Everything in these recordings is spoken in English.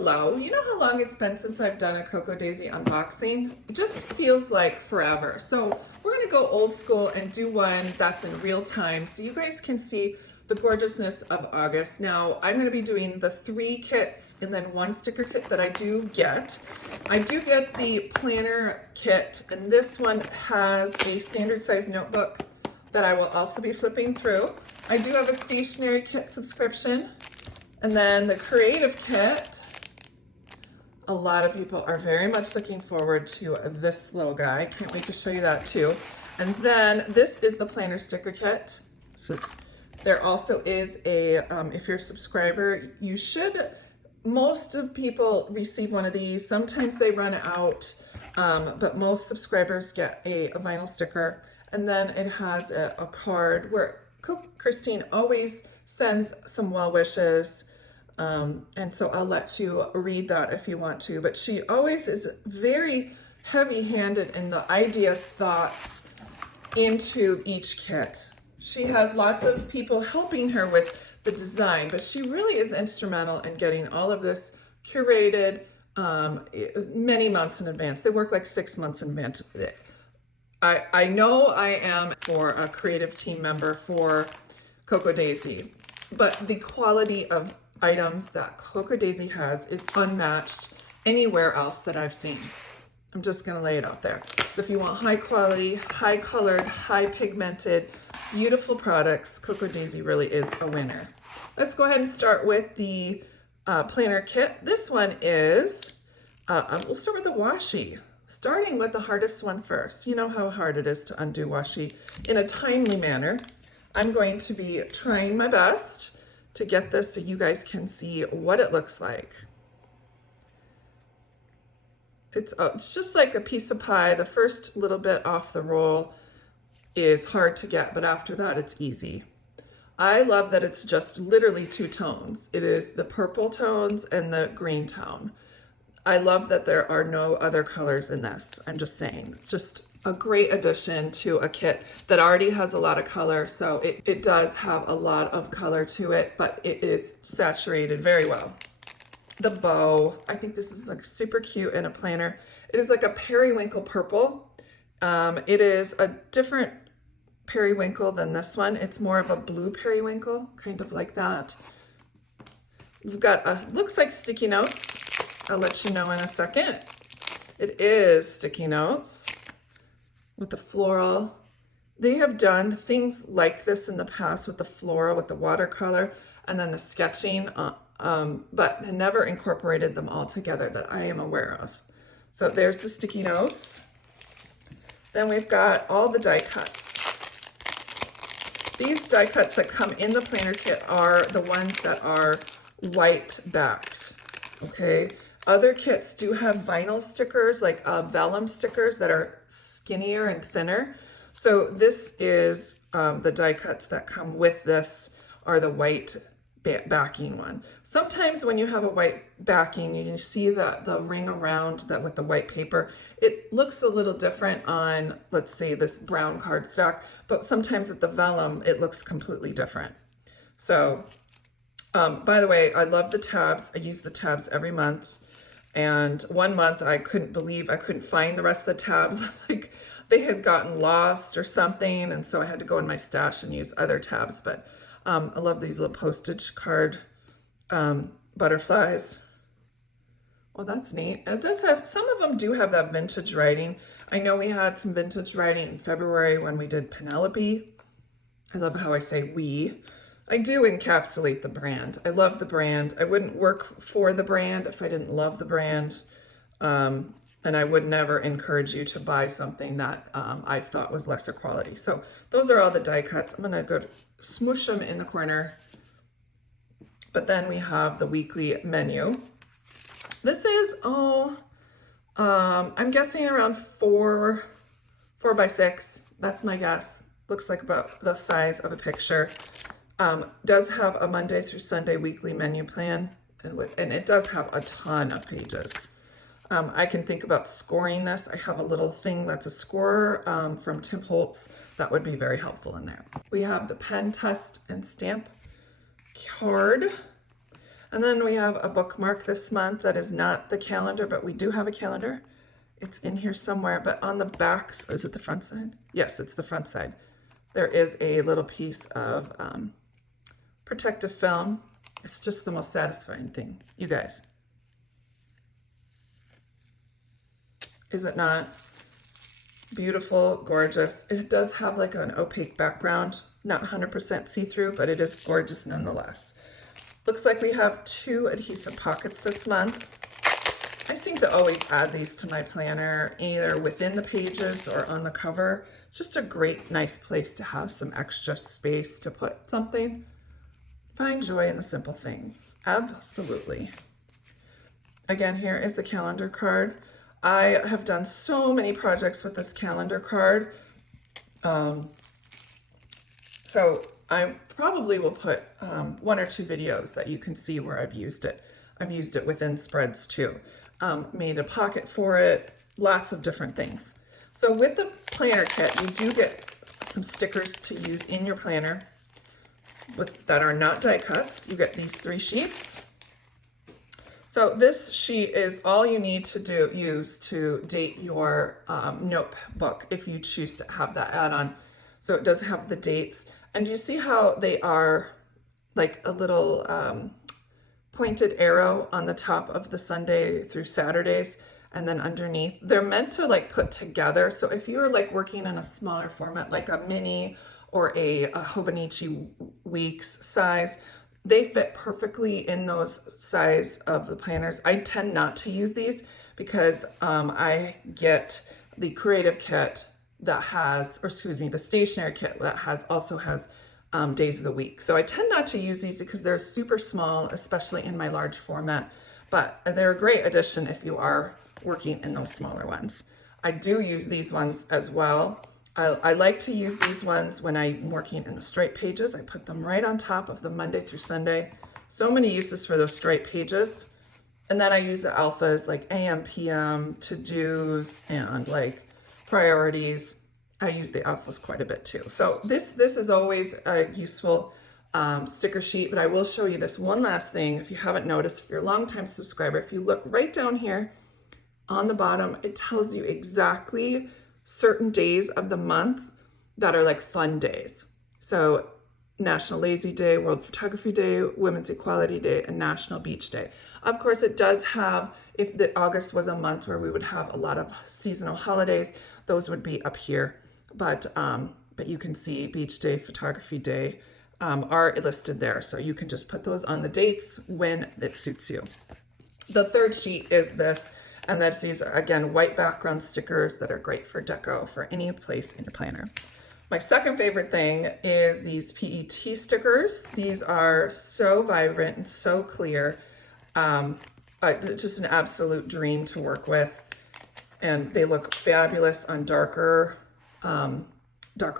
Hello, you know how long it's been since I've done a KRODesigns unboxing? It just feels like forever. So we're gonna go old school and do one that's in real time so you guys can see the gorgeousness of August. Now I'm gonna be doing the 3 kits and then 1 sticker kit that I do get. I do get the planner kit, and this one has a standard size notebook that I will also be flipping through. I do have a stationery kit subscription. And then the creative kit, a lot of people are very much looking forward to this little guy. Can't wait to show you that too. And then this is the planner sticker kit. So there also is a, if you're a subscriber, you should, most of people receive one of these. Sometimes they run out, but most subscribers get a vinyl sticker. And then it has a card where Christine always sends some well wishes. And so I'll let you read that if you want to, but she always is very heavy-handed in the ideas, thoughts into each kit. She has lots of people helping her with the design, but she really is instrumental in getting all of this curated many months in advance. They work like 6 months in advance. I know I am for a creative team member for KRODesigns, but the quality of items that KRODesigns has is unmatched anywhere else that I've seen. I'm just gonna lay it out there. So if you want high quality, high colored, high pigmented, beautiful products, KRODesigns really is a winner. Let's go ahead and start with the planner kit. This one is, we'll start with the washi. Starting with the hardest one first. You know how hard it is to undo washi in a timely manner. I'm going to be trying my best to get this so you guys can see what it looks like. It's just like a piece of pie. The first little bit off the roll is hard to get, but after that it's easy. I love that it's just literally 2 tones. It is the purple tones and the green tone. I love that there are no other colors in this. I'm just saying, it's just a great addition to a kit that already has a lot of color. So it does have a lot of color to it, but it is saturated very well. The bow, I think this is like super cute in a planner. It is like a periwinkle purple. It is a different periwinkle than this one. It's more of a blue periwinkle, kind of like that. We've got looks like sticky notes. I'll let you know in a second. It is sticky notes with the floral. They have done things like this in the past with the floral, with the watercolor, and then the sketching, but never incorporated them all together that I am aware of. So there's the sticky notes. Then we've got all the die cuts. These die cuts that come in the planner kit are the ones that are white backed, okay? Other kits do have vinyl stickers, like vellum stickers that are skinnier and thinner. So this is the die cuts that come with this are the white backing one. Sometimes when you have a white backing, you can see the ring around that with the white paper. It looks a little different on, let's say, this brown cardstock, but sometimes with the vellum, it looks completely different. So, by the way, I love the tabs. I use the tabs every month. And one month I couldn't believe I couldn't find the rest of the tabs. Like they had gotten lost or something. And so I had to go in my stash and use other tabs. But I love these little postage card butterflies. Well, that's neat. It does have, some of them do have that vintage writing. I know we had some vintage writing in February when we did Penelope. I love how I say we. I do encapsulate the brand. I love the brand. I wouldn't work for the brand if I didn't love the brand. And I would never encourage you to buy something that I thought was lesser quality. So those are all the die cuts. I'm gonna go smoosh them in the corner. But then we have the weekly menu. This is, I'm guessing around 4 by 6. That's my guess. Looks like about the size of a picture. Does have a Monday through Sunday weekly menu plan, and it does have a ton of pages. I can think about scoring this. I have a little thing that's a scorer from Tim Holtz that would be very helpful in there. We have the pen test and stamp card. And then we have a bookmark this month that is not the calendar, but we do have a calendar. It's in here somewhere, but on the back, is it the front side? Yes, it's the front side. There is a little piece of protective film. It's just the most satisfying thing, you guys. Is it not? Beautiful, gorgeous. It does have like an opaque background, not 100% see-through, but it is gorgeous nonetheless. Looks like we have 2 adhesive pockets this month. I seem to always add these to my planner, either within the pages or on the cover. It's just a great, nice place to have some extra space to put something. Find joy in the simple things. Absolutely. Again, here is the calendar card. I have done so many projects with this calendar card. So I probably will put 1 or 2 videos that you can see where I've used it. I've used it within spreads too. Made a pocket for it, lots of different things. So with the planner kit, you do get some stickers to use in your planner that are not die cuts. You get these 3 sheets. So this sheet is all you need to use to date your notebook if you choose to have that add-on. So it does have the dates. And you see how they are like a little pointed arrow on the top of the Sunday through Saturdays, and then underneath. They're meant to like put together. So if you're like working in a smaller format, like a mini or a Hobonichi Weeks size, they fit perfectly in those size of the planners. I tend not to use these because I get the creative kit that has, or excuse me, the stationery kit that also has days of the week. So I tend not to use these because they're super small, especially in my large format, but they're a great addition if you are working in those smaller ones. I do use these ones as well. I like to use these ones when I'm working in the straight pages. I put them right on top of the Monday through Sunday. So many uses for those straight pages. And then I use the alphas like AM, PM, to-dos, and like priorities. I use the alphas quite a bit too. So this is always a useful sticker sheet, but I will show you this one last thing. If you haven't noticed, if you're a longtime subscriber, if you look right down here on the bottom, it tells you exactly certain days of the month that are like fun days. So National Lazy Day, World Photography Day, Women's Equality Day, and National Beach Day. Of course, it does have, if the August was a month where we would have a lot of seasonal holidays, those would be up here. But you can see Beach Day, Photography Day are listed there. So you can just put those on the dates when it suits you. The third sheet is this. And that's these are, again, white background stickers that are great for deco for any place in your planner. My second favorite thing is these PET stickers. These are so vibrant and so clear. Just an absolute dream to work with. And they look fabulous on darker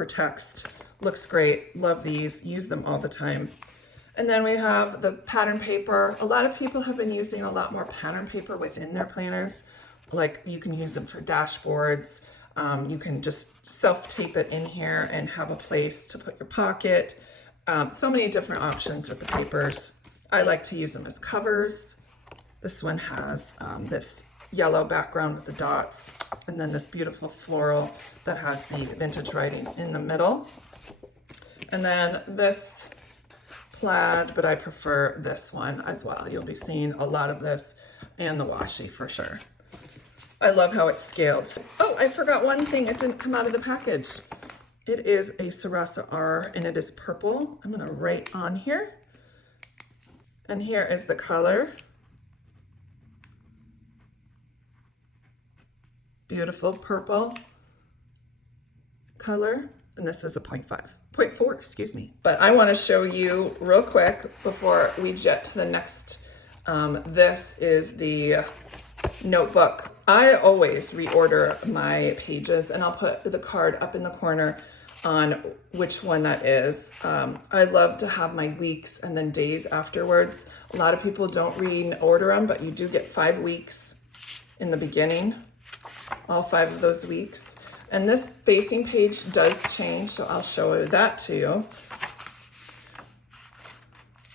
text. Looks great. Love these. Use them all the time. And then we have the pattern paper. A lot of people have been using a lot more pattern paper within their planners. Like you can use them for dashboards. You can just self-tape it in here and have a place to put your pocket. So many different options with the papers. I like to use them as covers. This one has this yellow background with the dots, and then this beautiful floral that has the vintage writing in the middle. And then this plaid, but I prefer this one as well. You'll be seeing a lot of this and the washi for sure. I love how it's scaled. Oh, I forgot one thing. It didn't come out of the package. It is a Sarasa R and it is purple. I'm gonna write on here. And here is the color. Beautiful purple color. And this is a 0.4, excuse me. But I want to show you real quick before we jet to the next. This is the notebook. I always reorder my pages and I'll put the card up in the corner on which one that is. I love to have my weeks and then days afterwards. A lot of people don't reorder them, but you do get 5 weeks in the beginning, all 5 of those weeks. And this facing page does change, so I'll show that to you.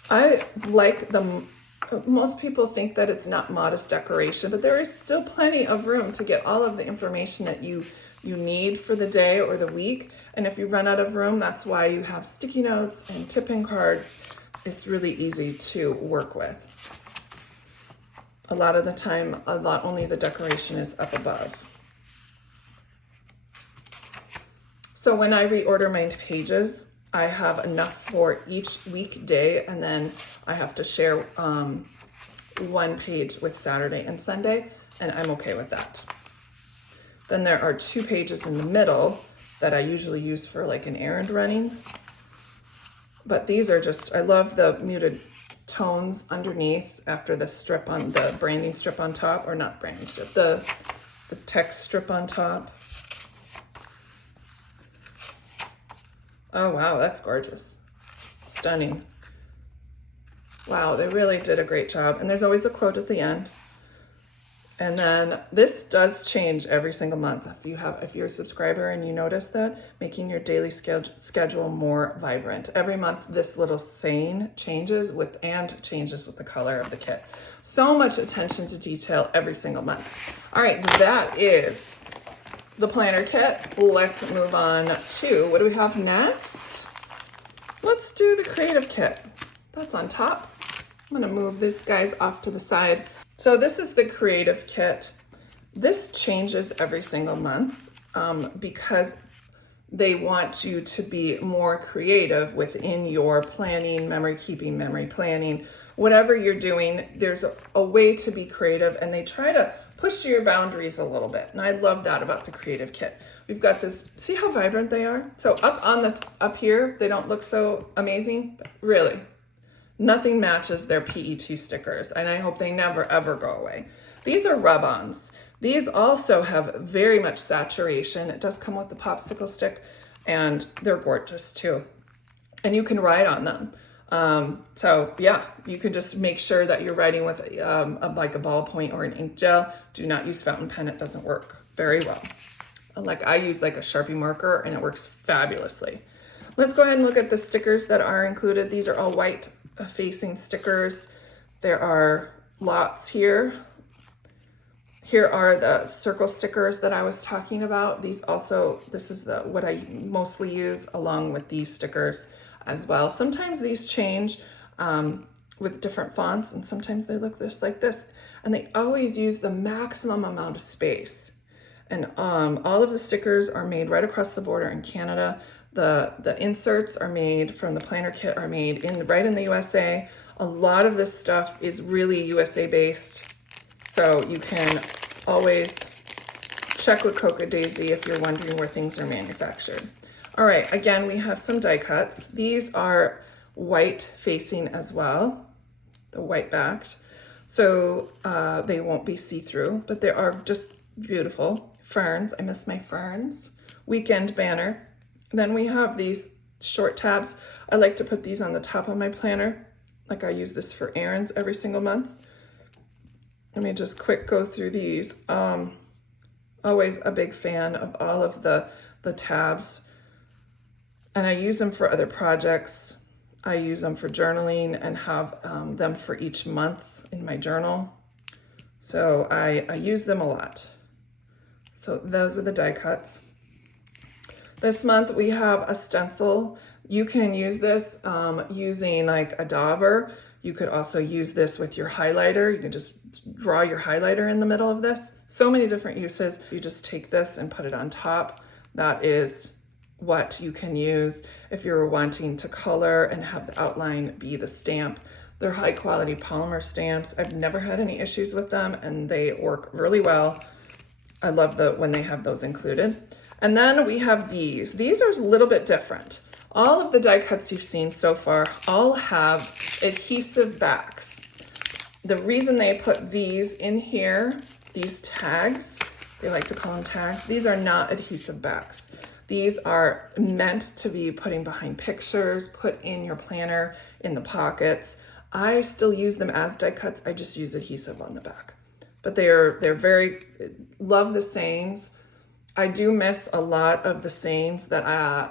I like the most people think that it's not modest decoration, but there is still plenty of room to get all of the information that you need for the day or the week. And if you run out of room, that's why you have sticky notes and tip-in cards. It's really easy to work with. A lot of the time, only the decoration is up above. So when I reorder my pages, I have enough for each weekday, and then I have to share one page with Saturday and Sunday, and I'm okay with that. Then there are 2 pages in the middle that I usually use for like an errand running. But these are just, I love the muted tones underneath after the strip on the branding strip on top, or not branding strip, the text strip on top. Oh wow, that's gorgeous. Stunning. Wow, they really did a great job. And there's always a quote at the end. And then this does change every single month. If you're a subscriber and you notice that, making your daily schedule more vibrant. Every month this little saying changes with the color of the kit. So much attention to detail every single month. All right, that is the planner kit. Let's move on to, what do we have next? Let's do the creative kit. That's on top. I'm gonna move these guys off to the side. So this is the creative kit. This changes every single month because they want you to be more creative within your planning, memory keeping, memory planning, whatever you're doing. There's a way to be creative, and they try to push your boundaries a little bit. And I love that about the creative kit. We've got this, see how vibrant they are? So up here, they don't look so amazing, but really. Nothing matches their PE2 stickers, and I hope they never ever go away. These are rub-ons. These also have very much saturation. It does come with the popsicle stick, and they're gorgeous too. And you can write on them. So yeah, you can just make sure that you're writing with like a ballpoint or an ink gel. Do not use fountain pen. It doesn't work very well. Like I use like a Sharpie marker, and it works fabulously. Let's go ahead and look at the stickers that are included. These are all white facing stickers. There are lots here. Here are the circle stickers that I was talking about. This is what I mostly use along with these stickers as well. Sometimes these change with different fonts, and sometimes they look just like this. And they always use the maximum amount of space. And all of the stickers are made right across the border in Canada. The inserts are made from the planner kit are made right in the USA. A lot of this stuff is really USA based. So you can always check with KRODesigns if you're wondering where things are manufactured. All right, again, we have some die cuts. These are white facing as well, the white backed. So they won't be see-through, but they are just beautiful. Ferns, I miss my ferns. Weekend banner. Then we have these short tabs. I like to put these on the top of my planner. Like I use this for errands every single month. Let me just quick go through these. Always a big fan of all of the tabs. And I use them for other projects. I use them for journaling and have them for each month in my journal. So I use them a lot. So those are the die cuts. This month we have a stencil. You can use this using like a dauber. You could also use this with your highlighter. You can just draw your highlighter in the middle of this. So many different uses. You just take this and put it on top. That is what you can use if you're wanting to color and have the outline be the stamp. They're high quality polymer stamps. I've never had any issues with them, and they work really well. I love when they have those included. And then we have these. These are a little bit different. All of the die cuts you've seen so far all have adhesive backs. The reason they put these in here, these tags, they like to call them tags, these are not adhesive backs. These are meant to be putting behind pictures, put in your planner, in the pockets. I still use them as die cuts. I just use adhesive on the back. But they're very, love the sayings. I do miss a lot of the sayings that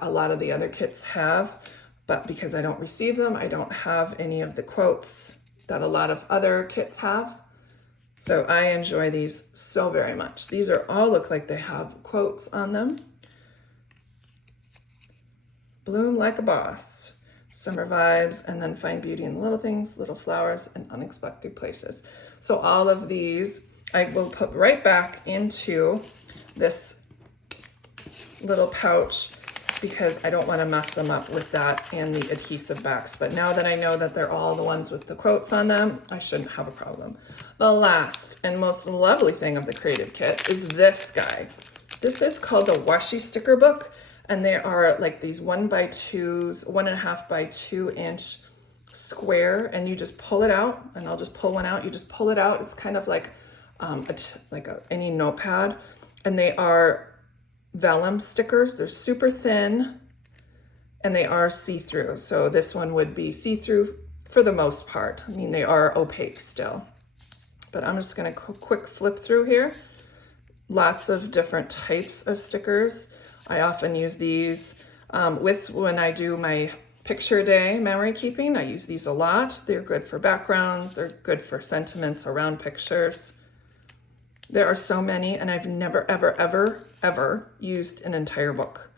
a lot of the other kits have, but because I don't receive them, I don't have any of the quotes that a lot of other kits have. So I enjoy these so very much. These are all look like they have quotes on them. Bloom like a boss, summer vibes, and then find beauty in the little things, little flowers, and unexpected places. So all of these I will put right back into this little pouch because I don't want to mess them up with that and the adhesive backs. But now that I know that they're all the ones with the quotes on them, I shouldn't have a problem. The last and most lovely thing of the creative kit is this guy. This is called the washi sticker book, and they are like these 1x2s, 1.5 by 2 inch square, and you just pull it out, and I'll just pull one out. You just pull it out. It's kind of like any notepad, and they are vellum stickers. They're super thin and they are see-through. So this one would be see-through for the most part. I mean, they are opaque still, but I'm just gonna quick flip through here. Lots of different types of stickers. I often use these when I do my picture day memory keeping. I use these a lot. They're good for backgrounds. They're good for sentiments around pictures. There are so many, and I've never, ever, ever, ever used an entire book.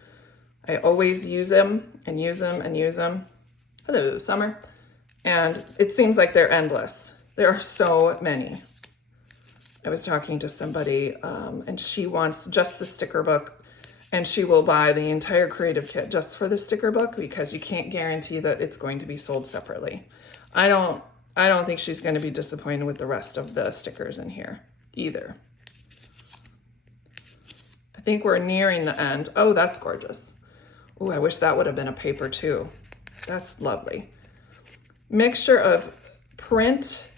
I always use them and use them and use them. Hello, Summer. And it seems like they're endless. There are so many. I was talking to somebody and she wants just the sticker book, and she will buy the entire creative kit just for the sticker book because you can't guarantee that it's going to be sold separately. I don't think she's going to be disappointed with the rest of the stickers in here either. I think we're nearing the end. Oh, that's gorgeous. Oh, I wish that would have been a paper too. That's lovely. Mixture of print.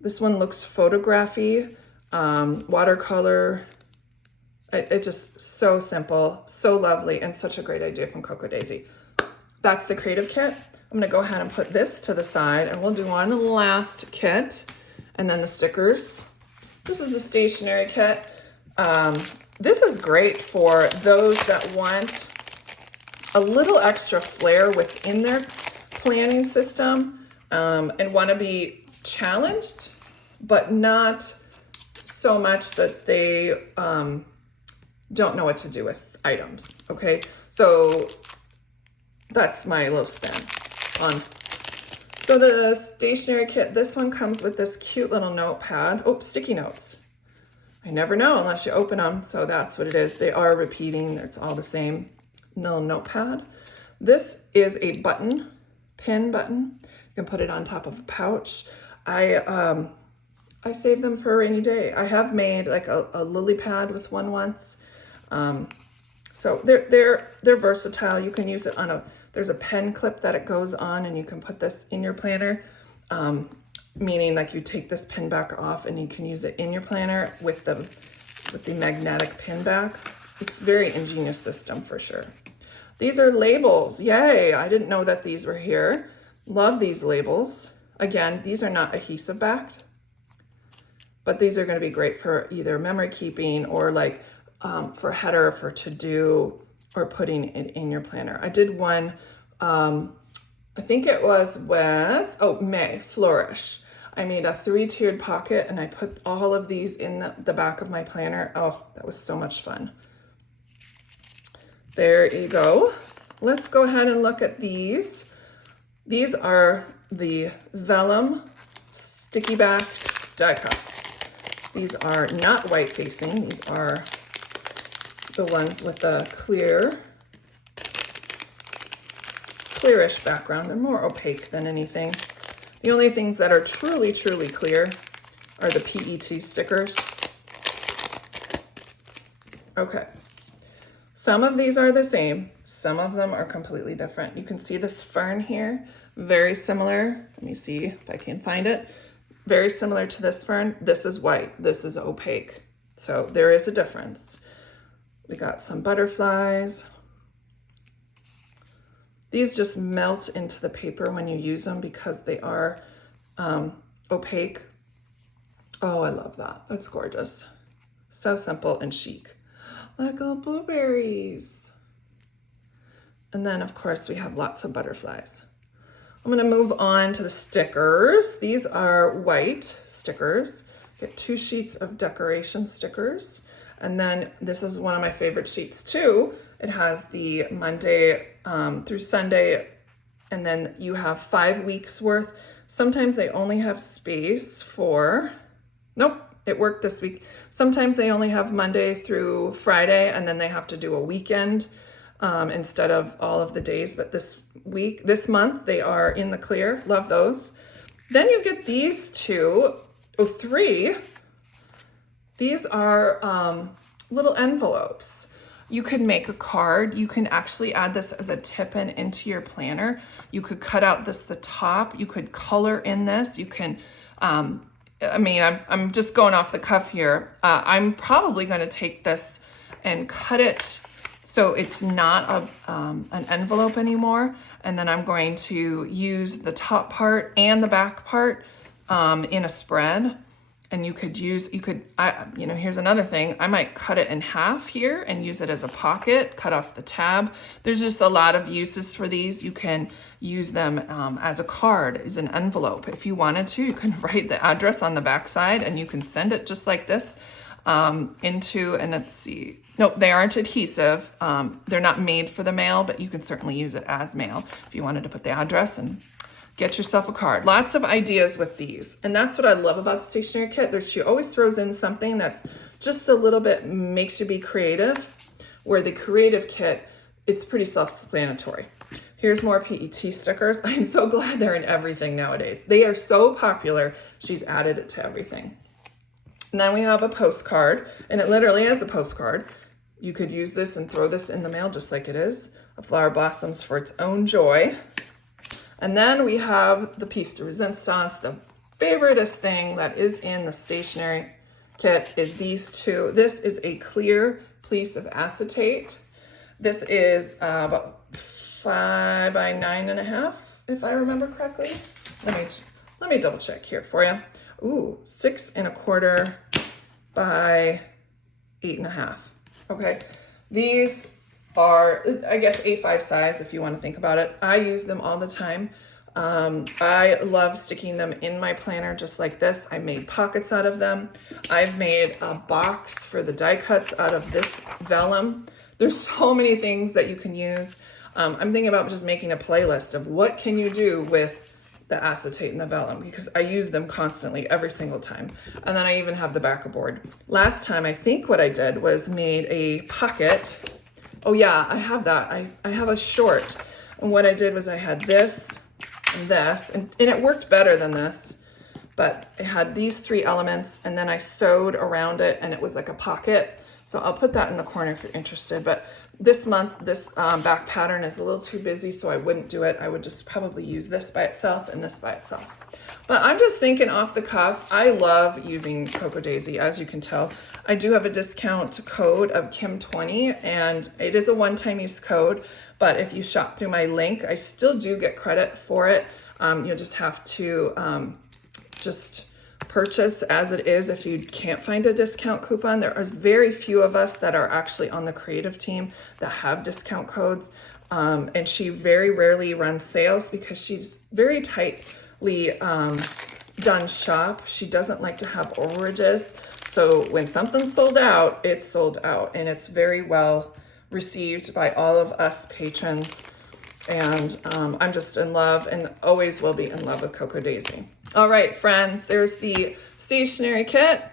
This one looks photography, watercolor. It's just so simple, so lovely, and such a great idea from KRODesigns. That's the creative kit. I'm gonna go ahead and put this to the side, and we'll do one last kit, and then the stickers. This is a stationery kit. This is great for those that want a little extra flair within their planning system and want to be challenged, but not so much that they don't know what to do with items. Okay, so that's my little spin on. So the stationery kit, this one comes with this cute little notepad. Oh, sticky notes. I never know unless you open them. So that's what it is. They are repeating. It's all the same little notepad. This is a button, pin button. You can put it on top of a pouch. I save them for a rainy day. I have made like a lily pad with one once. So they're versatile. You can use it on there's a pen clip that it goes on, and you can put this in your planner, meaning like you take this pin back off and you can use it in your planner with the magnetic pin back. It's a very ingenious system for sure. These are labels. Yay, I didn't know that these were here. Love these labels. Again, these are not adhesive backed, but these are going to be great for either memory keeping or like for header, for to-do, or putting it in your planner. I did one, I think it was with, May, Flourish. I made a 3-tiered pocket and I put all of these in the back of my planner. Oh, that was so much fun. There you go. Let's go ahead and look at these. These are the vellum sticky backed die cuts. These are not white facing. These are the ones with the clearish background. They're more opaque than anything. The only things that are truly, truly clear are the PET stickers. Okay. Some of these are the same. Some of them are completely different. You can see this fern here, very similar. Let me see if I can find it. Very similar to this fern. This is white, this is opaque. So there is a difference. We got some butterflies. These just melt into the paper when you use them because they are opaque. Oh, I love that. That's gorgeous. So simple and chic. Like little blueberries. And then of course we have lots of butterflies. I'm gonna move on to the stickers. These are white stickers. Get 2 sheets of decoration stickers. And then this is one of my favorite sheets too. It has the Monday through Sunday, and then you have 5 weeks worth. Sometimes they only have space for, nope, it worked this week. Sometimes they only have Monday through Friday, and then they have to do a weekend instead of all of the days. But this month, they are in the clear. Love those. Then you get these 3. These are little envelopes. You could make a card. You can actually add this as a tip-in into your planner. You could cut out the top. You could color in this. You can, I'm just going off the cuff here. I'm probably going to take this and cut it so it's not an envelope anymore. And then I'm going to use the top part and the back part in a spread. And here's another thing. I might cut it in half here and use it as a pocket, cut off the tab. There's just a lot of uses for these. You can use them as a card, as an envelope. If you wanted to, you can write the address on the back side and you can send it just like this and let's see. Nope, they aren't adhesive. They're not made for the mail, but you can certainly use it as mail if you wanted to put the address and get yourself a card. Lots of ideas with these. And that's what I love about the Stationery Kit. She always throws in something that's just a little bit makes you be creative, where the Creative Kit, it's pretty self-explanatory. Here's more PET stickers. I'm so glad they're in everything nowadays. They are so popular. She's added it to everything. And then we have a postcard, and it literally is a postcard. You could use this and throw this in the mail just like it is. A flower blossoms for its own joy. And then we have the piece de resistance. The favoriteest thing that is in the Stationery Kit is these 2. This is a clear piece of acetate. This is about 5 by 9.5, if I remember correctly. Let me double check here for you. Ooh, 6 1/4 by 8.5. Okay, these are, I guess, A5 size if you want to think about it. I use them all the time. I love sticking them in my planner just like this. I made pockets out of them. I've made a box for the die cuts out of this vellum. There's so many things that you can use. I'm thinking about just making a playlist of what can you do with the acetate and the vellum, because I use them constantly every single time. And then I even have the backer board. Last time, I think what I did was made a pocket. Oh yeah, I have that. I have a short. And what I did was I had this and this, and it worked better than this, but it had these 3 elements, and then I sewed around it and it was like a pocket. So I'll put that in the corner if you're interested. But this month, this back pattern is a little too busy, so I wouldn't do it. I would just probably use this by itself and this by itself. But I'm just thinking off the cuff, I love using KRODesigns, as you can tell. I do have a discount code of Kim20, and it is a one-time use code, but if you shop through my link, I still do get credit for it. You'll just have to just purchase as it is if you can't find a discount coupon. There are very few of us that are actually on the creative team that have discount codes, and she very rarely runs sales because she's very tightly done shop. She doesn't like to have overages. So when something's sold out, it's sold out, and it's very well received by all of us patrons. And I'm just in love and always will be in love with KRODesigns. All right, friends, there's the Stationery Kit.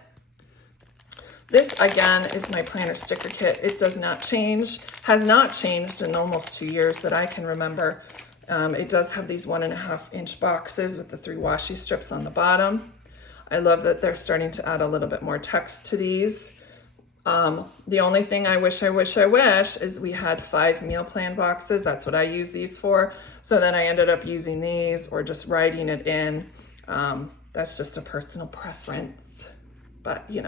This, again, is my planner sticker kit. It does not change, has not changed in almost 2 years that I can remember. It does have these 1.5-inch boxes with the 3 washi strips on the bottom. I love that they're starting to add a little bit more text to these. The only thing I wish is we had 5 meal plan boxes. That's what I use these for. So then I ended up using these or just writing it in. That's just a personal preference, but it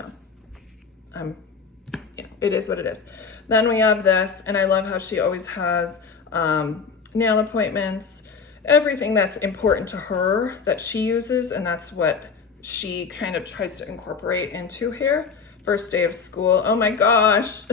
is what it is. Then we have this, and I love how she always has nail appointments, everything that's important to her that she uses, and that's what she kind of tries to incorporate into here. First day of school. Oh my gosh.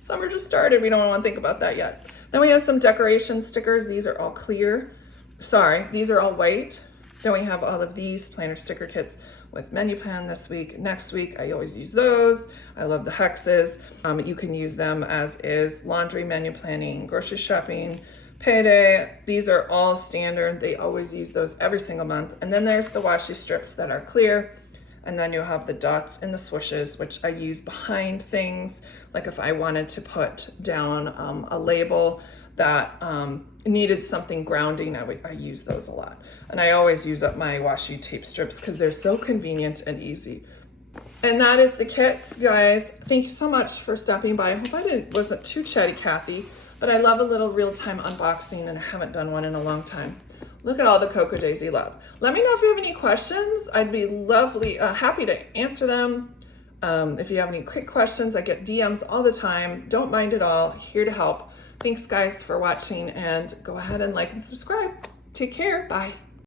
Summer just started. We don't want to think about that yet. Then we have some decoration stickers. These are all clear. sorry, these are all white. Then we have all of these planner sticker kits with menu plan this week. Next week, I always use those. I love the hexes. You can use them as is laundry, menu planning, grocery shopping, payday. These are all standard. They always use those every single month. And then there's the washi strips that are clear. And then you'll have the dots and the swooshes, which I use behind things. Like if I wanted to put down a label that needed something grounding, I use those a lot. And I always use up my washi tape strips because they're so convenient and easy. And that is the kits, guys. Thank you so much for stopping by. I hope I wasn't too chatty Cathy, but I love a little real-time unboxing and I haven't done one in a long time. Look at all the Cocoa Daisy love. Let me know if you have any questions. I'd be happy to answer them. If you have any quick questions, I get DMs all the time. Don't mind at all, here to help. Thanks guys for watching, and go ahead and like and subscribe. Take care, bye.